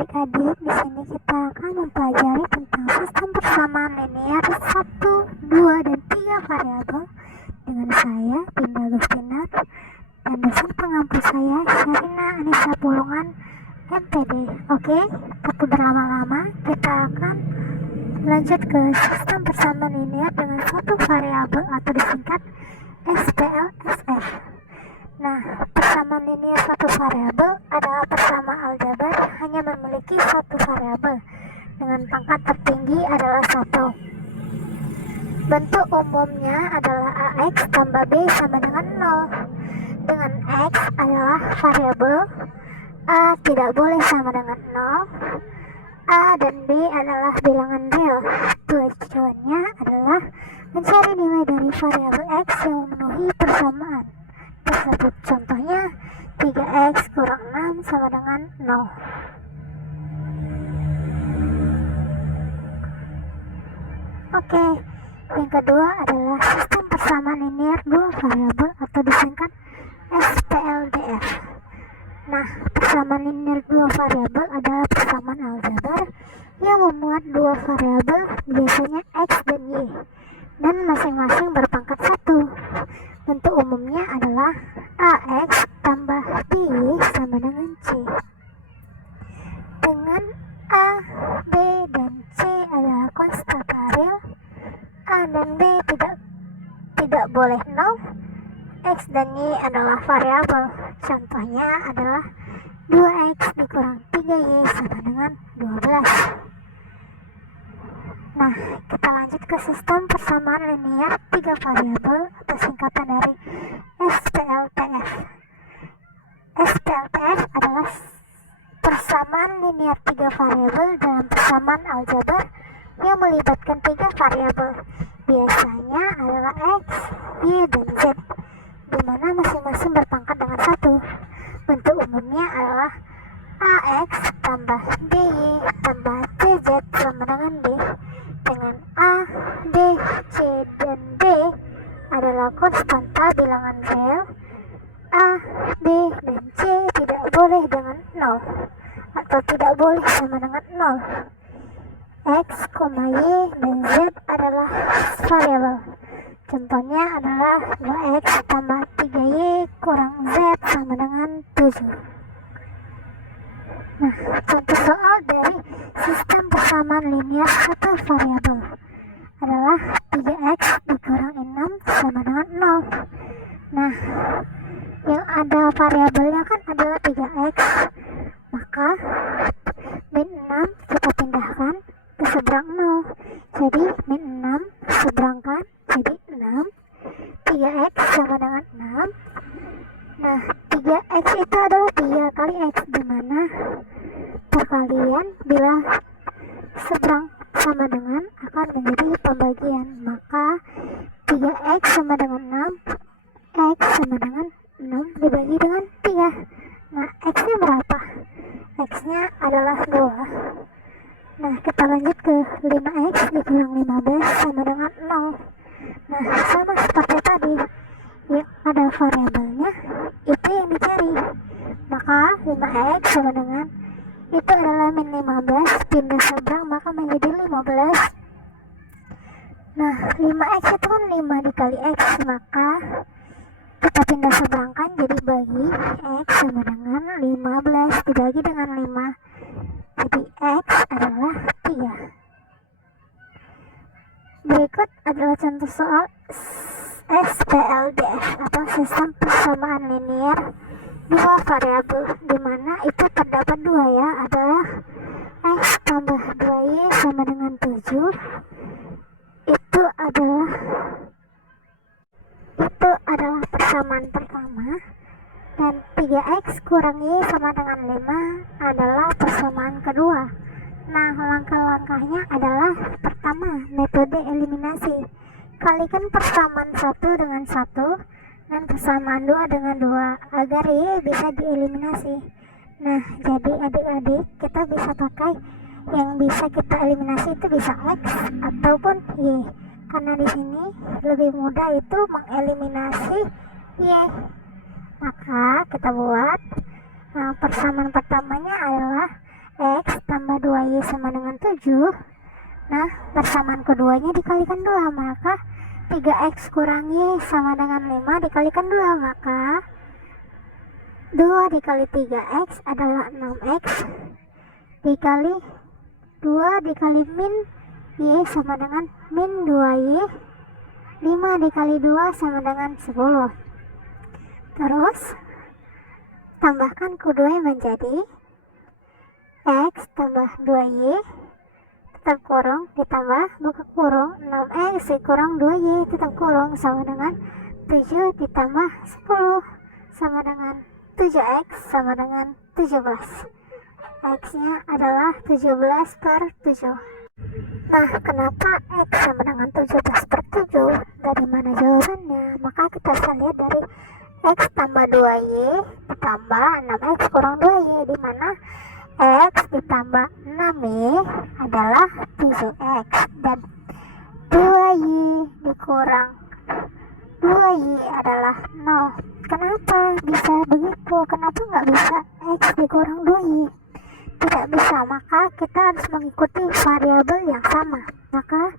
adik-adik, di sini kita akan mempelajari tentang sistem persamaan linear 1, 2, dan 3 variabel dengan saya, Dinda Agustina, dan dosen pengampu saya, Syarina Anissa Pulungan, MPD. Oke, tanpa berlama-lama, kita akan lanjut ke sistem persamaan linear dengan satu variabel atau disingkat SPLSF. Nah, persamaan linear satu variabel adalah persamaan aljabar hanya memiliki satu variabel dengan pangkat tertinggi adalah 1. Bentuk umumnya adalah AX tambah B sama dengan 0. Dengan X adalah variabel, A tidak boleh sama dengan 0, A dan B adalah bilangan real. Tujuannya adalah mencari nilai dari variabel X yang memenuhi persamaan tersebut. Contohnya 3x kurang 6 sama dengan 0. Oke, yang kedua adalah sistem persamaan linear dua variabel atau disingkat SPLDF. Nah, persamaan linear dua variabel adalah persamaan aljabar yang memuat dua variabel, biasanya x dan y, dan masing-masing berpangkat 1. Bentuk umumnya adalah AX tambah BY sama dengan C. Dengan A, B, dan C adalah konstan real, A dan B tidak boleh 0, X dan Y adalah variabel. Contohnya adalah 2X dikurang 3Y sama dengan 12. Nah, kita lanjut ke sistem persamaan linear 3 variabel atau singkatan dari SPLTF. SPLTF adalah persamaan linear 3 variabel dalam persamaan aljabar yang melibatkan 3 variabel. Biasanya adalah X, Y, dan Z, di mana masing-masing berpangkat dengan 1. Bentuk umumnya adalah AX tambah BY tambah CZ sama dengan D. Dengan A, B, C, dan D adalah konstanta bilangan real, A, B, dan C tidak boleh dengan 0 atau tidak boleh sama dengan 0. X, Y, dan Z adalah variabel. Contohnya adalah 2X tambah 3Y kurang Z sama dengan 7. Nah, contoh soal dari sistem persamaan linear satu variabel adalah 3X dikurang 6 sama dengan 0. Nah, yang ada variabelnya kan adalah 3X, maka min 6 kita pindahkan ke seberang 0. Jadi min 6 seberangkan jadi 6. 3X sama dengan 6. Nah, 3X itu adalah 3 kali X, dimana perkalian bila seberang sama dengan akan menjadi pembagian. Maka 3X sama dengan 6, X sama dengan 6 dibagi dengan 3. Nah, X-nya berapa? X-nya adalah 2. Nah, kita lanjut ke 5X dikurang 15 sama dengan 0. Nah, sama seperti tadi, yang ada variabelnya itu yang dicari. Maka 5X sama dengan itu adalah min 15, pindah seberang maka menjadi 15. Nah, 5X itu kan 5 dikali X, maka kita pindah seberangkan jadi bagi X sama dengan 15 dibagi dengan 5. Jadi X adalah 3. Berikut adalah contoh soal SPLDF atau sistem persamaan linear dua variabel, di mana itu terdapat 2 ya, adalah X tambah 2Y sama dengan 7. Itu adalah persamaan pertama, dan 3X kurang Y sama dengan 5 adalah persamaan kedua. Nah, langkah-langkahnya adalah pertama, metode eliminasi. Kalikan persamaan 1 dengan 1 dan persamaan 2 dengan 2 agar Y bisa dieliminasi. Nah, jadi adik-adik kita bisa pakai yang bisa kita eliminasi itu bisa X ataupun Y. Karena di sini lebih mudah itu mengeliminasi Y. Maka kita buat persamaan pertamanya adalah X tambah 2Y sama dengan 7. Nah, persamaan keduanya dikalikan 2, maka 3X kurang Y sama dengan 5 dikalikan 2, maka 2 dikali 3X adalah 6X dikali 2 dikali min Y sama dengan min 2Y. 5 dikali 2 sama dengan 10. Terus tambahkan keduanya menjadi X tambah 2Y tutup kurung ditambah buka kurung 6X kurang 2Y tutup kurung sama dengan 7 ditambah 10 sama dengan 7X sama dengan 17. X nya adalah 17 per 7. Nah, kenapa X sama dengan 17 per 7? Dari mana jawabannya? Maka kita bisa lihat dari X tambah 2Y ditambah 6X kurang 2Y, di mana X ditambah 6Y adalah 7X dan 2Y dikurang 2Y adalah 0. Kenapa bisa begitu? Kenapa nggak bisa X dikurang 2Y? Tidak bisa, maka kita harus mengikuti variabel yang sama. Maka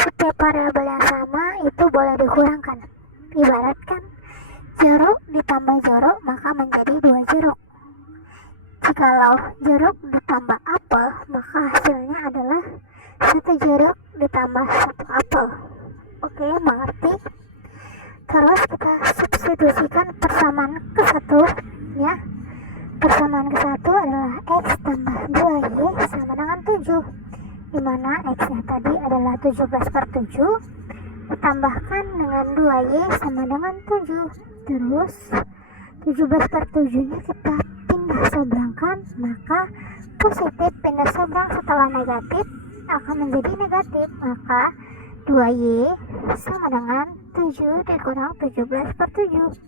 setiap variabel yang sama itu boleh dikurangkan. Ibaratkan jeruk ditambah jeruk maka menjadi 2 jeruk. Jikalau jeruk ditambah apel, maka hasilnya adalah 1 jeruk ditambah 1 apel. Oke, mengerti? Terus kita substitusikan persamaan ke 1 ya. Persamaan ke 1 adalah X tambah 2Y sama dengan 7, dimana X nya tadi adalah 17 per 7 ditambahkan dengan 2Y sama dengan 7. Terus 17 per 7 nya kita pindah seberangkan, maka positif pindah seberang setelah negatif akan menjadi negatif, maka 2Y sama dengan 7 dikurang 17 per 7.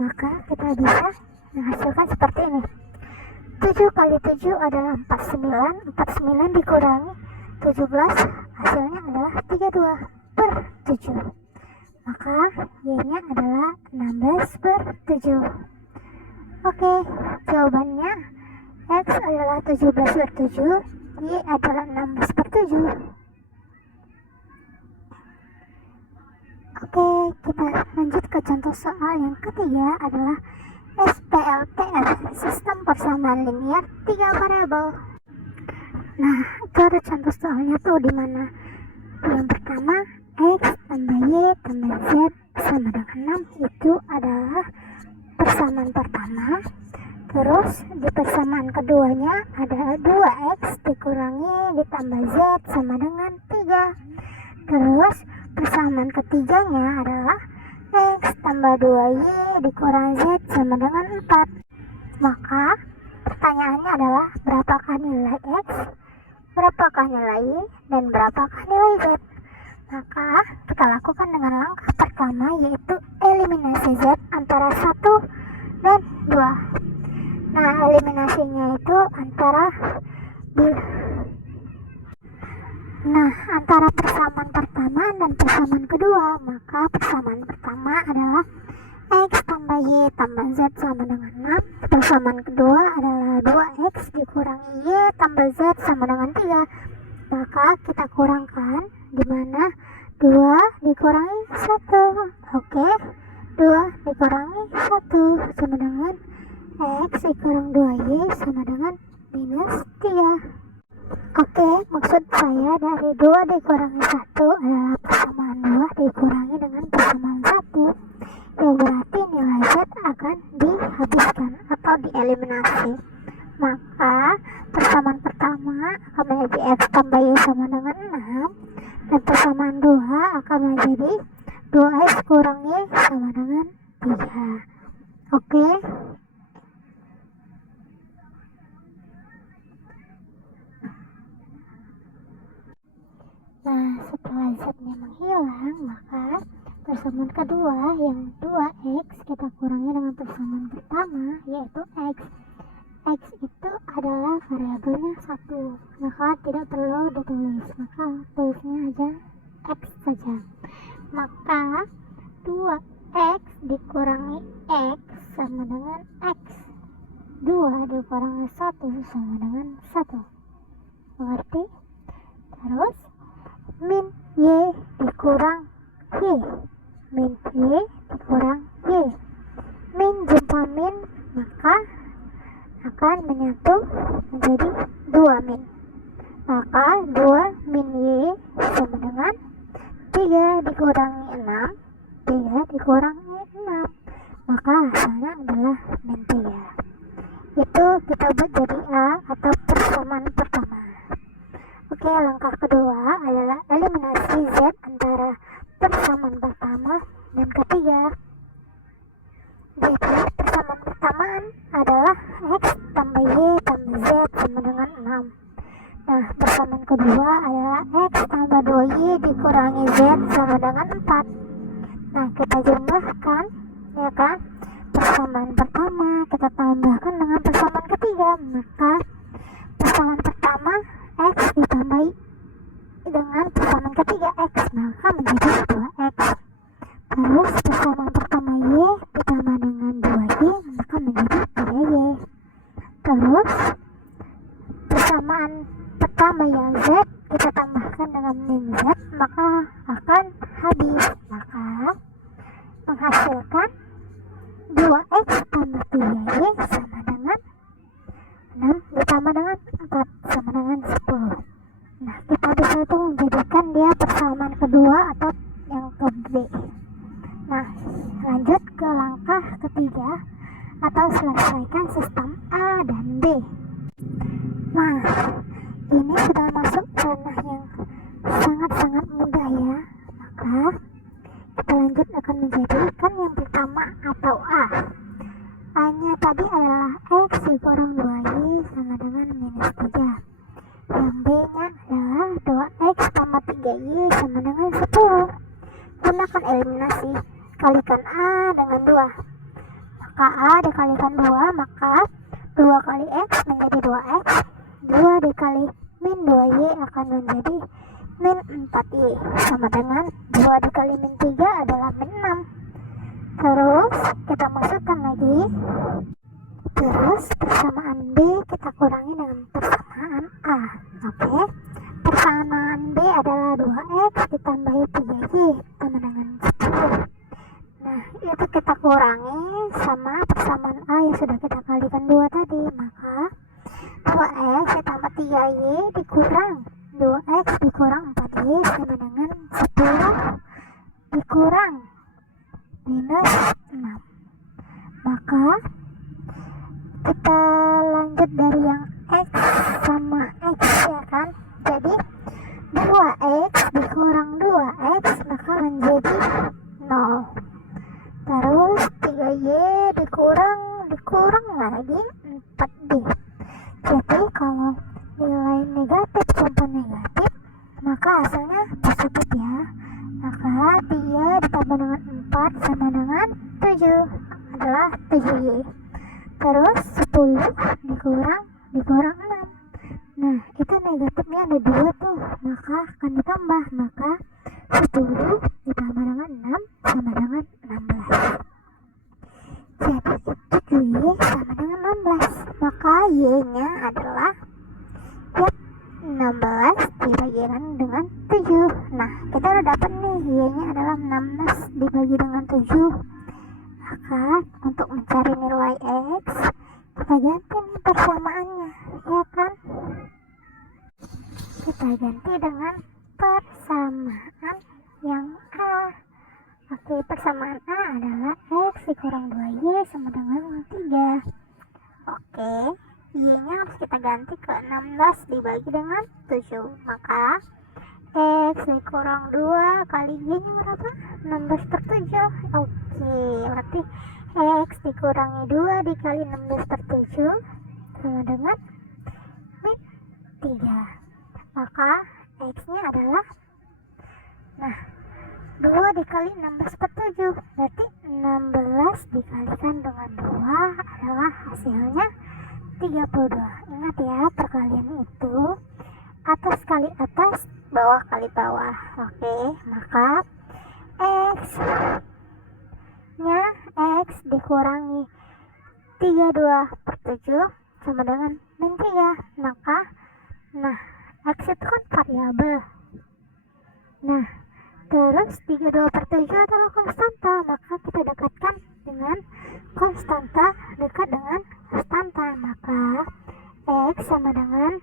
Maka kita bisa menghasilkan seperti ini. 7 kali 7 adalah 49. 49 dikurangi 17 hasilnya adalah 32 per 7. Maka Y nya adalah 16 per 7. Oke, jawabannya X adalah 17 per 7, Y adalah 16 per 7. Oke, kita lanjut ke contoh soal yang ketiga adalah SPLTR, sistem persamaan linear 3 variabel. Nah, itu ada contoh soalnya tuh, di mana yang pertama X tambah Y tambah Z sama dengan 6 itu adalah persamaan pertama. Terus di persamaan keduanya ada 2X dikurangi ditambah Z sama dengan 3. Terus persamaan ketiganya adalah X tambah 2Y dikurang Z sama dengan 4. Maka pertanyaannya adalah berapakah nilai X, berapakah nilai Y, dan berapakah nilai Z. Maka kita lakukan dengan langkah pertama, yaitu eliminasi Z antara 1 dan 2. Nah, eliminasinya itu antara persamaan pertama dan persamaan kedua. Maka persamaan pertama adalah X tambah Y tambah Z sama dengan 6. Persamaan kedua adalah 2X dikurangi Y tambah Z sama dengan 3. Maka kita kurangkan, di mana 2 dikurangi 1. Oke, 2 dikurangi 1 sama dengan X dikurang 2Y sama dengan minus 3. Oke, maksud saya dari 2 dikurangi 1 adalah persamaan 2 dikurangi dengan persamaan 1, yang berarti nilai Z akan dihabiskan atau dieliminasi. Maka persamaan pertama akan menjadi X tambah Y sama dengan 6, dan persamaan 2 akan menjadi 2X kurang Y sama dengan 3. Oke. Nah, setelah Z-nya menghilang, maka persamaan kedua yang 2X kita kurangi dengan persamaan pertama, yaitu X. X itu adalah variabelnya 1, maka tidak perlu ditulis, maka tulisnya aja X saja. Maka 2X dikurangi X sama dengan X. 2 dikurangi 1 sama dengan 1. Mengerti? Terus min Y dikurang Y. Min Y dikurang Y. Min jumpa min maka akan menyatu menjadi 2 min. Maka 2 min Y sama dengan 3 dikurangi 6. 3 dikurangi 6. Maka hasilnya adalah min 3. Itu kita buat jadi A atau persamaan pertama. Oke, langkah kedua adalah eliminasi Z antara persamaan pertama dan ketiga. Jadi persamaan pertamaan adalah X tambah Y tambah Z sama dengan 6. Nah, persamaan kedua adalah X tambah 2Y dikurangi Z sama dengan 4. Nah, kita jumlahkan, ya kan? Persamaan pertama kita tambahkan dengan persamaan ketiga, maka persamaan pertama X ditambahi dengan persamaan ketiga X, maka menjadi 2X. Terus persamaan pertama Y ditambah dengan 2Y, maka menjadi 3Y. Terus persamaan pertama yang Z kita tambahkan dengan min Z, maka akan habis. Maka menghasilkan 2X tambah 3Y sama dengan 6 ditambah dengan 4 sama dengan 10. Nah, kita bisa itu menjadikan dia persamaan kedua atau yang ke B. Nah, lanjut ke langkah ketiga atau selesaikan sistem A dan B. Nah, ini sudah masuk ranah yang sangat-sangat mudah ya. Maka kita lanjut akan menjadikan yang pertama atau A. A-nya tadi adalah X dikurang 2Y sama dengan minus 3. Yang B-nya adalah 2X tambah 3Y sama dengan 10. Gunakan eliminasi. Kalikan A dengan 2. Maka A dikalikan 2, maka 2 kali X menjadi 2X. 2 dikali min 2Y akan menjadi min 4Y sama dengan 2 dikali min 3 adalah min 6. Terus kita masukkan lagi. Terus persamaan B kita kurangi dengan persamaan A. Oke. Persamaan B adalah 2X ditambahi 3Y sama dengan 10. Nah, itu kita kurangi sama persamaan A yang sudah kita kalikan 2 tadi. Maka 2X ditambah 3Y dikurang 2X dikurang 4Y sama dengan 10 dikurang minus 6. Maka kita lanjut dari yang X sama X, ya kan? Jadi 2X dikurang 2X maka menjadi 0. Terus 3Y dikurang lagi 4D. Jadi kalau nilai negatif contoh negatif, maka hasilnya positif ya. Maka 3 ditambah dengan 4 sama dengan 7 adalah 7Y. Terus 10 dikurang 6. Nah, itu negatifnya ada 2 tuh, maka akan ditambah. Maka 10 ditambah dengan 6 sama dengan 16. Jadi 7Y sama dengan 16. Maka Y-nya adalah 16 dibagikan dengan 7. Nah, kita udah dapat nih Y-nya adalah 16 dibagi dengan 7. Maka untuk mencari nilai X kita ganti nih persamaannya, ya kan? Kita ganti dengan persamaan yang A. Oke, persamaan A adalah X dikurang 2Y sama dengan 3. Oke, Y-nya harus kita ganti ke 16 dibagi dengan 7. Maka X dikurang 2 kali Y-nya berapa? 16 per 7. Oke, berarti X dikurangi 2 dikali 16 per 7 sama dengan min 3. Maka X-nya adalah, nah, 2 dikali 16 per 7 berarti 16 dikalikan dengan 2 adalah hasilnya 32. Ingat ya, perkalian itu atas kali atas, bawah kali bawah. Oke, maka X nya X dikurangi 32 per 7 sama dengan min 3. Maka, X itu kan variabel. Nah, terus 32/7 adalah konstanta, maka kita dekatkan dengan konstanta, dekat dengan konstanta. Maka X sama dengan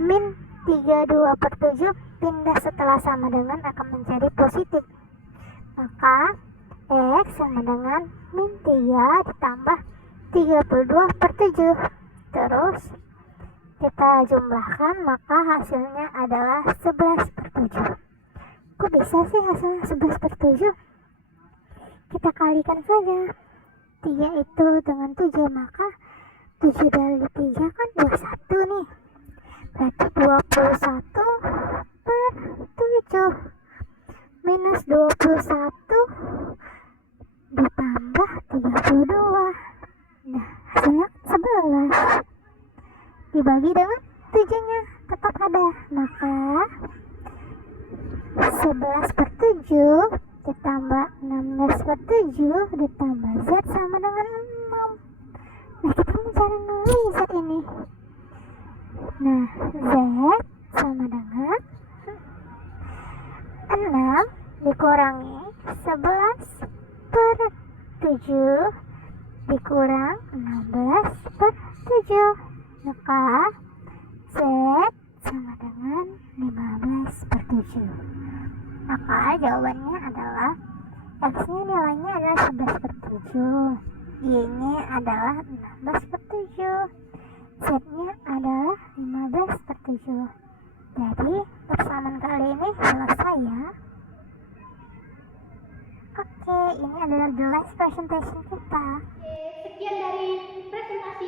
min 32/7 pindah setelah sama dengan akan menjadi positif. Maka X sama dengan min 3 ditambah 32/7. Terus kita jumlahkan, maka hasilnya adalah 11/7. Kok bisa sih hasilnya 11/7? Kita kalikan saja 3 itu dengan 7, maka 7 dari 3 kan 21 nih. Berarti 21/7 minus 21 ditambah 32. Nah, hasilnya 11. Dibagi dengan 7-nya tetap ada. Maka 11/7 ditambah 16/7 ditambah Z sama dengan 6. Nah, kita mencari nilai Z ini. Nah, Z sama dengan 6 dikurangi 11/7 dikurang 16/7. Maka Z sama dengan 15/7. Maka jawabannya adalah X-nya nilainya adalah 11/7, Y-nya adalah 16/7, Z-nya adalah 15/7. Jadi persamaan kali ini selesai ya. Oke, ini adalah the last presentation kita. Sekian dari presentasi